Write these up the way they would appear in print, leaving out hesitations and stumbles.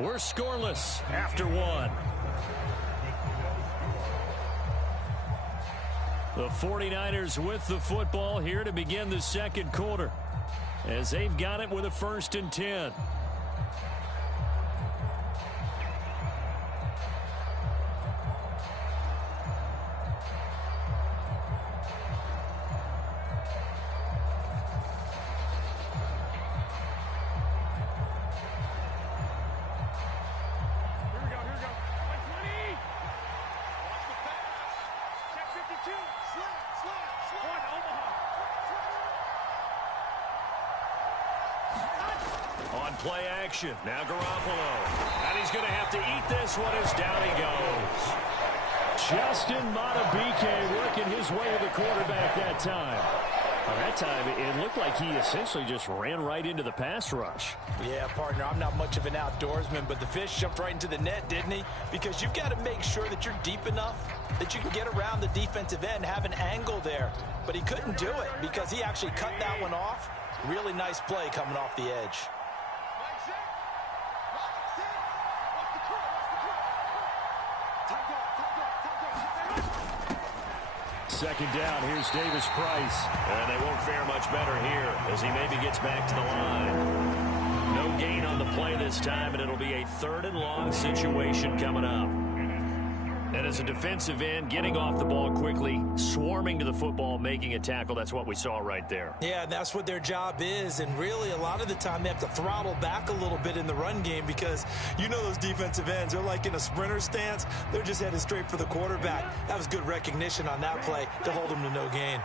We're scoreless after one. The 49ers with the football here to begin the second quarter, as they've got it with a 1st and 10. On play action, now Garoppolo. And he's going to have to eat this one as down he goes. Justin Madubuike working his way to the quarterback that time. Well, that time, it looked like he essentially just ran right into the pass rush. Yeah, partner, I'm not much of an outdoorsman, but the fish jumped right into the net, didn't he? Because you've got to make sure that you're deep enough that you can get around the defensive end, have an angle there. But he couldn't do it because he actually cut that one off. Really nice play coming off the edge. Second down, here's Davis Price. And they won't fare much better here as he maybe gets back to the line. No gain on the play this time, and it'll be a 3rd and long situation coming up. And as a defensive end, getting off the ball quickly, swarming to the football, making a tackle, that's what we saw right there. Yeah, and that's what their job is. And really, a lot of the time, they have to throttle back a little bit in the run game because you know those defensive ends, they're like in a sprinter stance. They're just headed straight for the quarterback. That was good recognition on that play to hold them to no gain.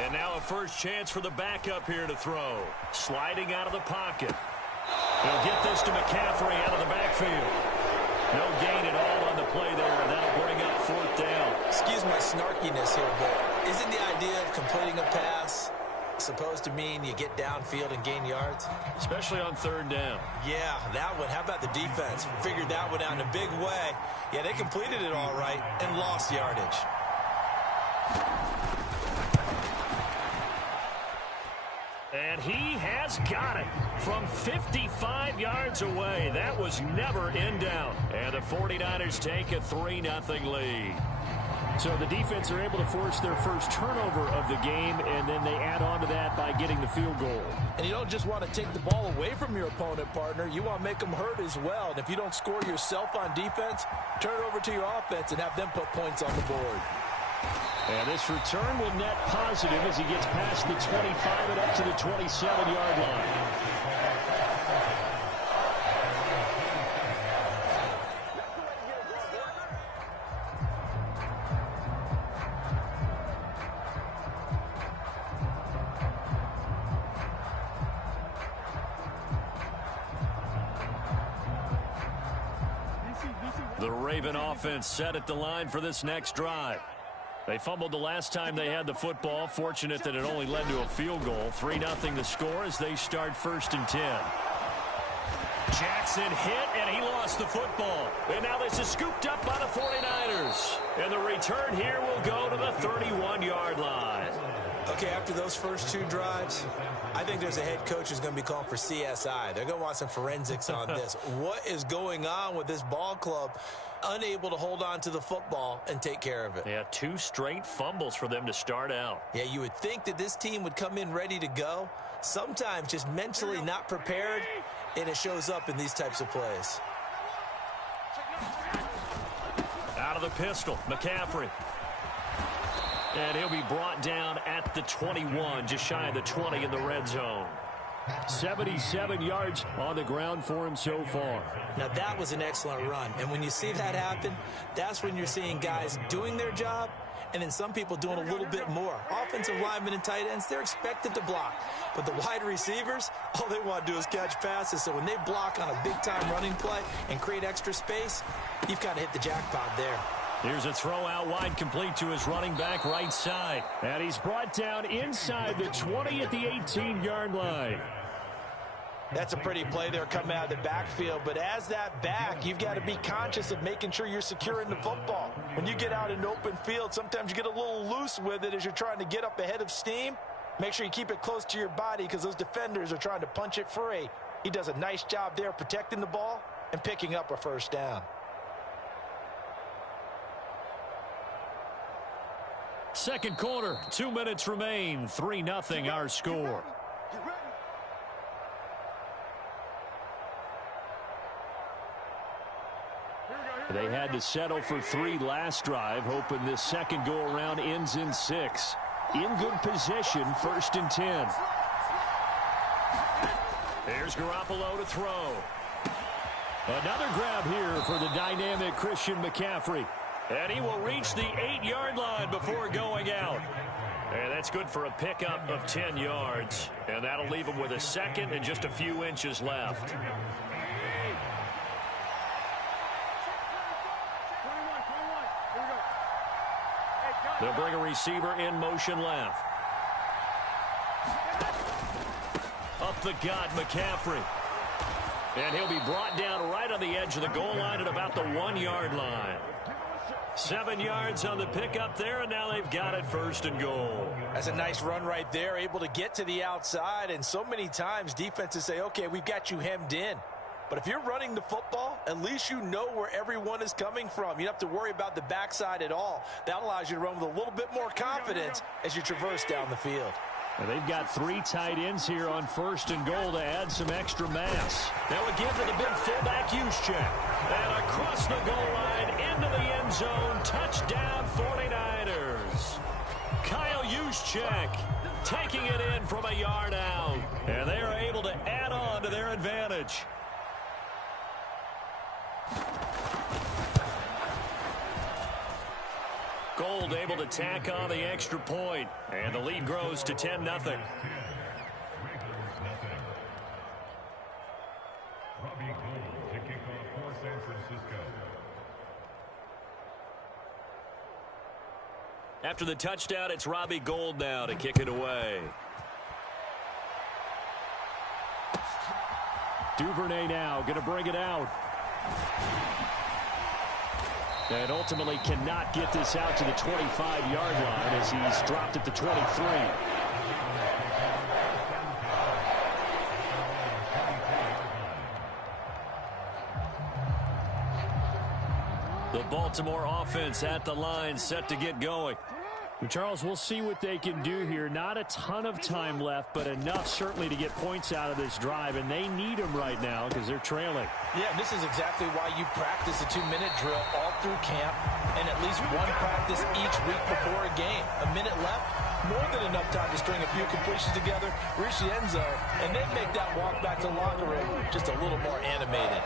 And now a first chance for the backup here to throw. Sliding out of the pocket. He'll get this to McCaffrey out of the backfield. No gain at all on the play there, and that'll bring up 4th down. Excuse my snarkiness here, but isn't the idea of completing a pass supposed to mean you get downfield and gain yards? Especially on 3rd down. Yeah, that one. How about the defense? Figured that one out in a big way. Yeah, they completed it all right and lost yardage. And he has got it from 55 yards away. That was never in doubt. And the 49ers take a 3-0 lead. So the defense are able to force their first turnover of the game, and then they add on to that by getting the field goal. And you don't just want to take the ball away from your opponent, partner. You want to make them hurt as well. And if you don't score yourself on defense, turn it over to your offense and have them put points on the board. And this return will net positive as he gets past the 25 and up to the 27-yard line. The Raven offense set at the line for this next drive. They fumbled the last time they had the football. Fortunate that it only led to a field goal. 3-0 the score as they start 1st and 10. Jackson hit, and he lost the football. And now this is scooped up by the 49ers. And the return here will go to the 31-yard line. Okay, after those first 2 drives, I think there's a head coach who's going to be called for CSI. They're going to want some forensics on this. What is going on with this ball club? Unable to hold on to the football and take care of it. Yeah, 2 straight fumbles for them to start out. Yeah, you would think that this team would come in ready to go. Sometimes just mentally not prepared, and it shows up in these types of plays. Out of the pistol, McCaffrey. And he'll be brought down at the 21, just shy of the 20 in the red zone. 77 yards on the ground for him so far. Now, that was an excellent run. And when you see that happen, that's when you're seeing guys doing their job and then some people doing a little bit more. Offensive linemen and tight ends, they're expected to block. But the wide receivers, all they want to do is catch passes. So when they block on a big-time running play and create extra space, you've kind of hit the jackpot there. Here's a throw out wide, complete to his running back right side. And he's brought down inside the 20 at the 18-yard line. That's a pretty play there coming out of the backfield, but as that back, you've got to be conscious of making sure you're securing the football. When you get out in open field, sometimes you get a little loose with it as you're trying to get up ahead of steam. Make sure you keep it close to your body because those defenders are trying to punch it free. He does a nice job there protecting the ball and picking up a first down. Second quarter, 2 minutes remain. 3-0 our score. They had to settle for 3 last drive, hoping this second go-around ends in 6. In good position, 1st and 10. There's Garoppolo to throw. Another grab here for the dynamic Christian McCaffrey. And he will reach the 8-yard line before going out. And that's good for a pickup of 10 yards. And that'll leave him with a second and just a few inches left. They'll bring a receiver in motion left. Up the gut, McCaffrey. And he'll be brought down right on the edge of the goal line at about the 1-yard line. 7 yards on the pickup there, and now they've got it 1st and goal. That's a nice run right there, able to get to the outside, and so many times defenses say, okay, we've got you hemmed in. But if you're running the football, at least you know where everyone is coming from. You don't have to worry about the backside at all. That allows you to run with a little bit more confidence as you traverse down the field. And they've got 3 tight ends here on 1st and goal to add some extra mass. Now we give to the big fullback Juszczyk. And across the goal line into the end zone. Touchdown 49ers. Kyle Juszczyk taking it in from a yard out. And they are able to add on to their advantage. Gold able to tack on the extra point, and the lead grows to 10-0. After the touchdown, it's Robbie Gould now to kick it away. Duvernay now going to bring it out. And ultimately cannot get this out to the 25-yard line as he's dropped at the 23. The Baltimore offense at the line, set to get going. Charles, we'll see what they can do here. Not a ton of time left, but enough certainly to get points out of this drive, and they need them right now because they're trailing. Yeah, this is exactly why you practice a 2-minute drill all through camp and at least one practice each week before a game. A minute left, more than enough time to string a few completions together, reach the end zone, and then make that walk back to the locker room just a little more animated.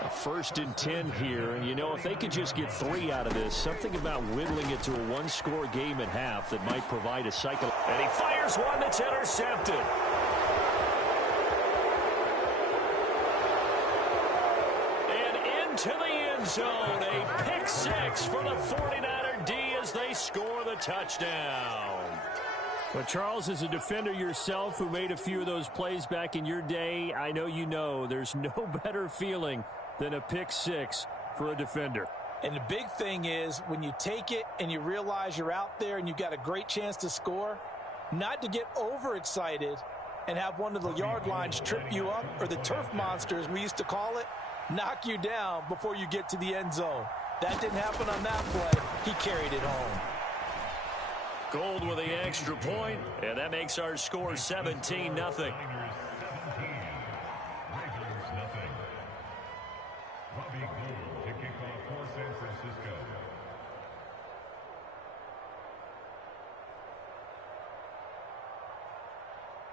A 1st and 10 here, and you know, if they could just get 3 out of this, something about whittling it to a 1-score game at half that might provide a cycle. And he fires one that's intercepted. And into the end zone, a pick 6 for the 49er D as they score the touchdown. But Charles, as a defender yourself who made a few of those plays back in your day, I know you know there's no better feeling than a pick 6 for a defender. And the big thing is when you take it and you realize you're out there and you've got a great chance to score, not to get overexcited and have one of the yard lines trip you up, or the turf monsters we used to call it, knock you down before you get to the end zone. That didn't happen on that play. He carried it home. Gold with the extra point, and that makes our score 17-0.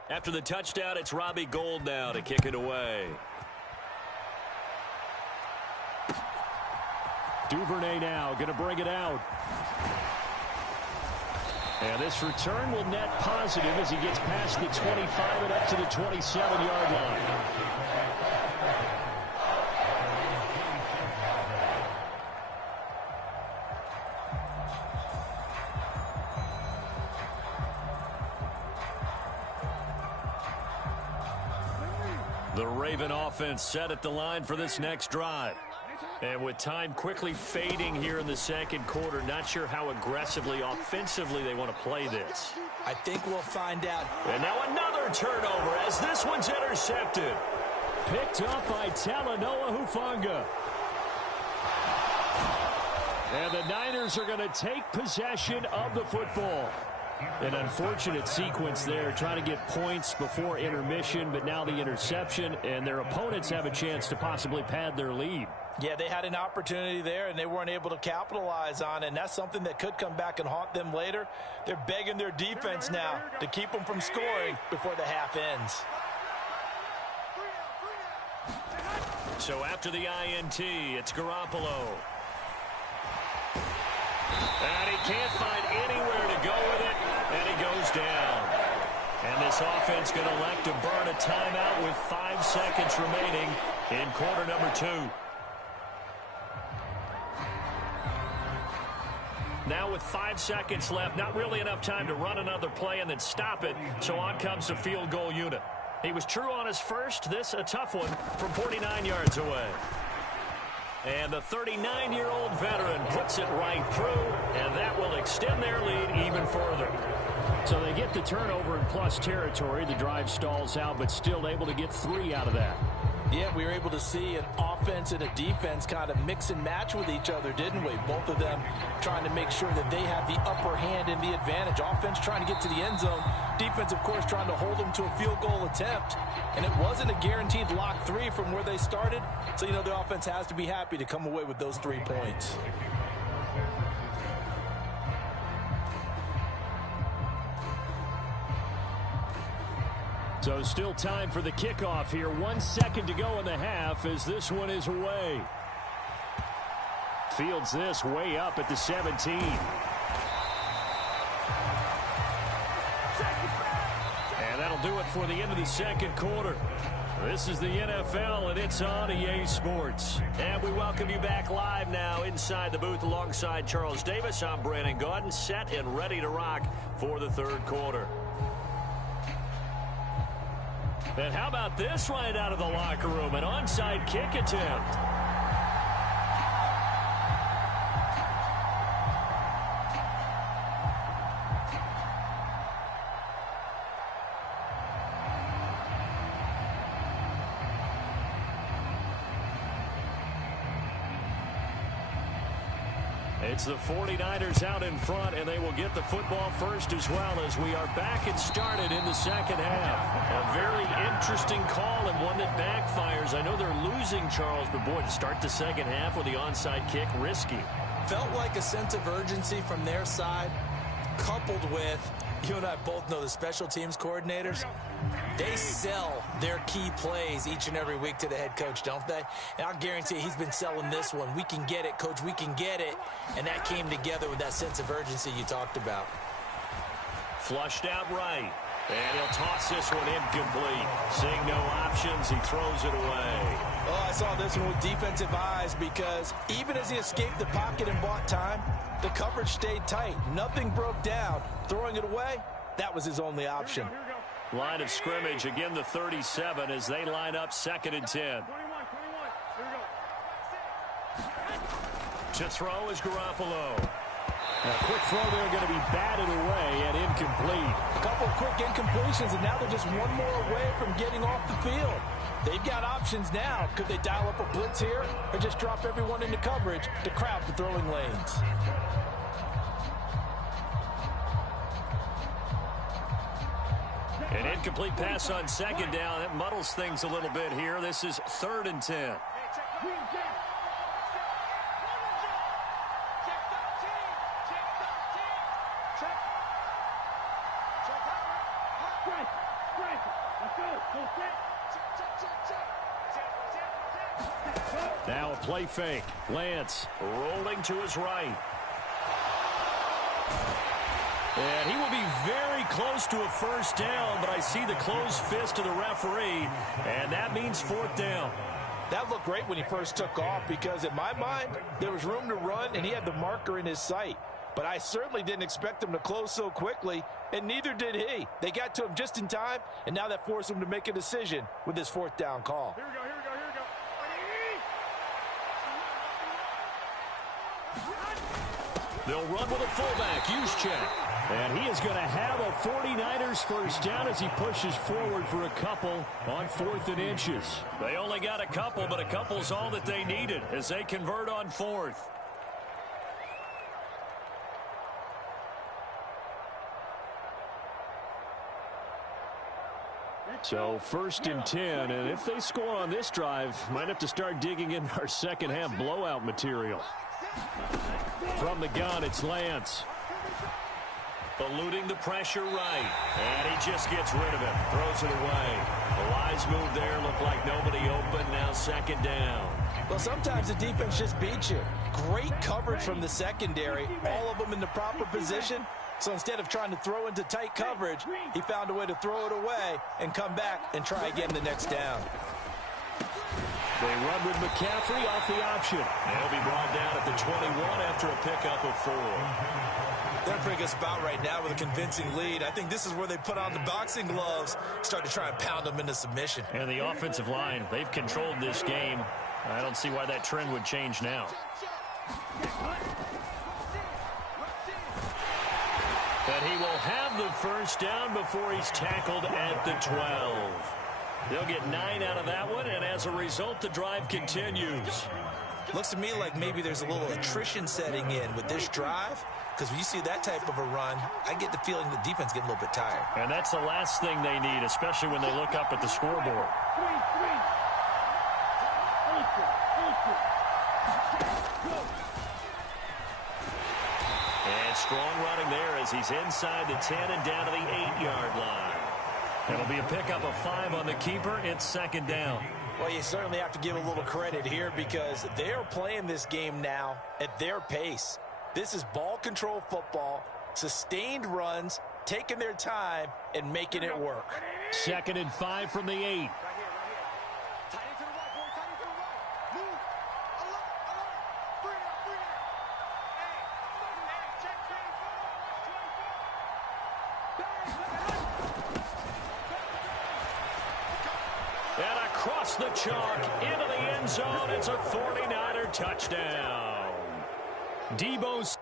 After the touchdown, it's Robbie Gould now to kick it away. Duvernay now going to bring it out. And this return will net positive as he gets past the 25 and up to the 27-yard line. The Raven offense set at the line for this next drive. And with time quickly fading here in the second quarter, not sure how aggressively, offensively they want to play this. I think we'll find out. And now another turnover as this one's intercepted. Picked up by Talanoa Hufanga. And the Niners are going to take possession of the football. An unfortunate sequence there, trying to get points before intermission, but now the interception, and their opponents have a chance to possibly pad their lead. Yeah, they had an opportunity there, and they weren't able to capitalize on it, and that's something that could come back and haunt them later. They're begging their defense now to keep them from scoring before the half ends. So after the INT, it's Garoppolo. And he can't find anywhere to go with it, and he goes down. And this offense going to elect to burn a timeout with 5 seconds remaining in quarter number 2. Now with 5 seconds left, not really enough time to run another play and then stop it, so on comes the field goal unit. He was true on his first, this a tough one from 49 yards away. And the 39-year-old veteran puts it right through, and that will extend their lead even further. So they get the turnover in plus territory. The drive stalls out, but still able to get 3 out of that. Yeah, we were able to see an offense and a defense kind of mix and match with each other, didn't we? Both of them trying to make sure that they have the upper hand and the advantage. Offense trying to get to the end zone. Defense, of course, trying to hold them to a field goal attempt. And it wasn't a guaranteed lock 3 from where they started. So, you know, the offense has to be happy to come away with those 3 points. So still time for the kickoff here. 1 second to go in the half as this one is away. Fields this way up at the 17. And that'll do it for the end of the second quarter. This is the NFL, and it's on EA Sports. And we welcome you back live now inside the booth alongside Charles Davis. I'm Brandon Gaudin, set and ready to rock for the third quarter. And how about this right out of the locker room? An onside kick attempt. It's the 49ers out in front, and they will get the football first as well as we are back and started in the second half. A very interesting call and one that backfires. I know they're losing, Charles, but boy, to start the second half with the onside kick, risky. Felt like a sense of urgency from their side, coupled with, you and I both know the special teams coordinators, they sell their key plays each and every week to the head coach, don't they? And I'll guarantee he's been selling this one. We can get it, coach, we can get it. And that came together with that sense of urgency you talked about. Flushed out right. And he'll toss this one incomplete. Seeing no options, he throws it away. Oh, I saw this one with defensive eyes because even as he escaped the pocket and bought time, the coverage stayed tight. Nothing broke down. Throwing it away, that was his only option. Line of scrimmage, again the 37 as they line up 2nd and 10. To throw is Garoppolo. A quick throw there going to be batted away and incomplete. A couple of quick incompletions, and now they're just one more away from getting off the field. They've got options now. Could they dial up a blitz here or just drop everyone into coverage to crowd the throwing lanes? An incomplete pass on 2nd down. That muddles things a little bit here. This is 3rd and 10. Now a play fake. Lance rolling to his right. And he will be very close to a first down, but I see the closed fist of the referee, and that means 4th down. That looked great when he first took off because, in my mind, there was room to run, and he had the marker in his sight. but I certainly didn't expect them to close so quickly, and neither did he. They got to him just in time, and now that forced him to make a decision with his fourth down call. Here we go. They'll run with a fullback, Juszczyk. And he is going to have a 49ers first down as he pushes forward for a couple on 4th and inches. They only got a couple, but a couple's all that they needed as they convert on 4th. So 1st and 10, and if they score on this drive, might have to start digging in our second half blowout material. From the gun, it's Lance. Eluding the pressure right. And he just gets rid of it. Throws it away. The wise move there. Looked like nobody open. Now 2nd down. Well, sometimes the defense just beats you. Great coverage from the secondary. All of them in the proper position. So instead of trying to throw into tight coverage, he found a way to throw it away and come back and try again the next down. They run with McCaffrey off the option. They'll be brought down at the 21 after a pickup of 4. They're in a pretty good spot right now with a convincing lead. I think this is where they put on the boxing gloves, start to try and pound them into submission. And the offensive line, they've controlled this game. I don't see why that trend would change now. But he will have the first down before he's tackled at the 12. They'll get 9 out of that one, and as a result, the drive continues. Looks to me like maybe there's a little attrition setting in with this drive, because when you see that type of a run, I get the feeling the defense getting a little bit tired. And that's the last thing they need, especially when they look up at the scoreboard. And strong running there as he's inside the 10 and down to the 8-yard line. It'll be a pickup of 5 on the keeper. It's 2nd down. Well, you certainly have to give a little credit here because they're playing this game now at their pace. This is ball control football, sustained runs, taking their time, and making it work. 2nd and 5 from the 8. And across the chalk into the end zone. It's a 49er touchdown. Debo's.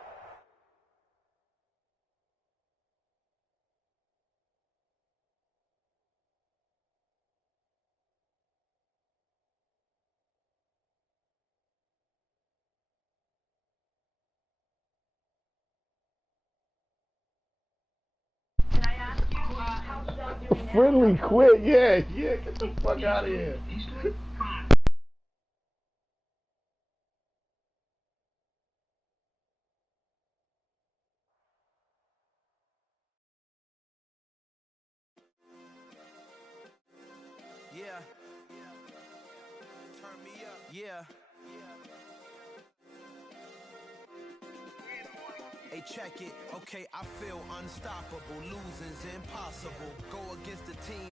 Friendly quit, yeah, get the fuck out of here. Yeah. Turn me up. Yeah. Hey, check it. Okay, I feel unstoppable. Losing's impossible. Go against the team.